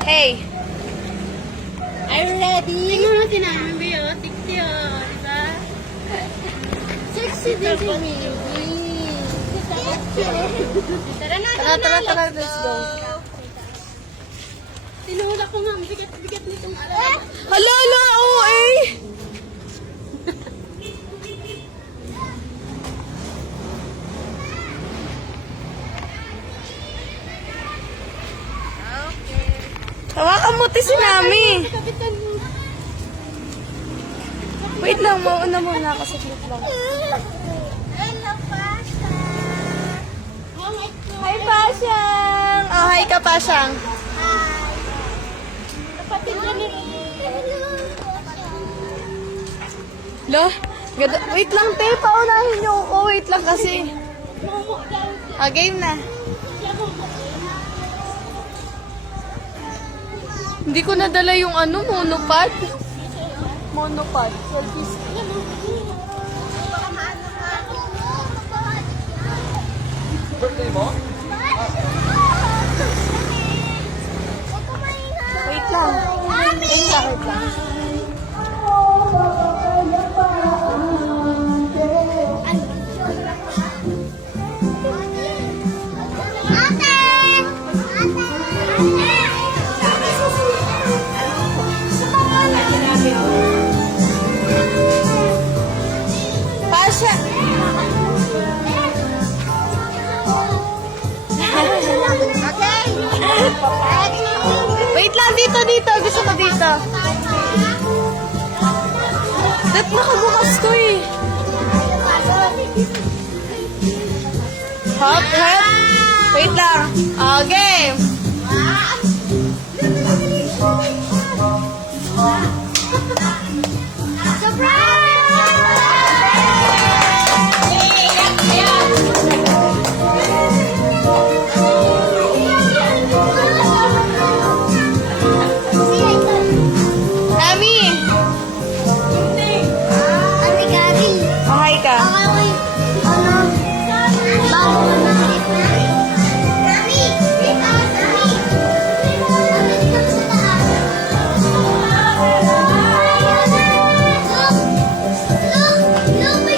Hey! Are you ready? Tingnan mo sinabi mo yun. Sexy oh. Diba? Sexy din si Mimi. Tara na, Tara, let's go. Tinula ko nga. Bigat nitong alaga. Hala, oo eh! Hawakan mo ti si Mami. Kapitan mo. Wait lang, mauna muna ako sa clip lang. Hello, Pasha. Hi, Pasyang! Oh, hi ka, Pasyang. Hi. Kapatid na ni Lo, wait lang, te. Paunahin niyo ako. Wait lang kasi. Momo daw. Game na. Siya mo. Hindi ko nadala yung monopod. Monopod. Selfies. Birthday mo? Wait lang. Wait lang. Pasya! Wait lang, dito. Gusto ko dito. Dep, nakabukas to eh. Hop. Wait lang. Game. Mami! Hi ka. Look,